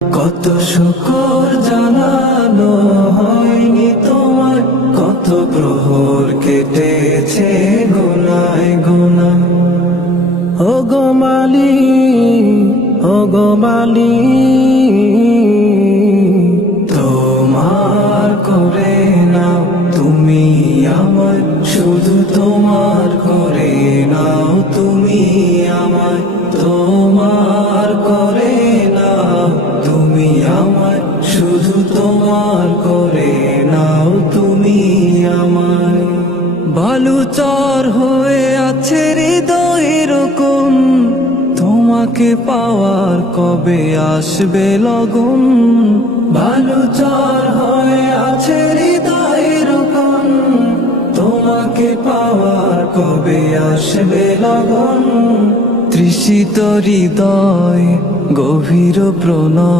কত শুকর জানানো হয়নি তোমার, কত প্রহর কেটেছে গোনায় গোনা। ও গো মালিক, ও গো মালিক, তোমার করে নাও তুমি আমায়, শুধু তোমার করে নাও তুমি আমায়, তোমার করে নাও তুমি আমায়, শুধু তোমার করে নাও তুমি আমায়। বালুচর হয়ে আছে হৃদয় এরকম, তোমাকে পাওয়ার কবে আসবে লগন। বালুচর হয়ে আছে হৃদয় এরকম, তোমাকে পাওয়ার কবে আসবে লগন। তৃষিত হৃদয় গভীর প্রণয়।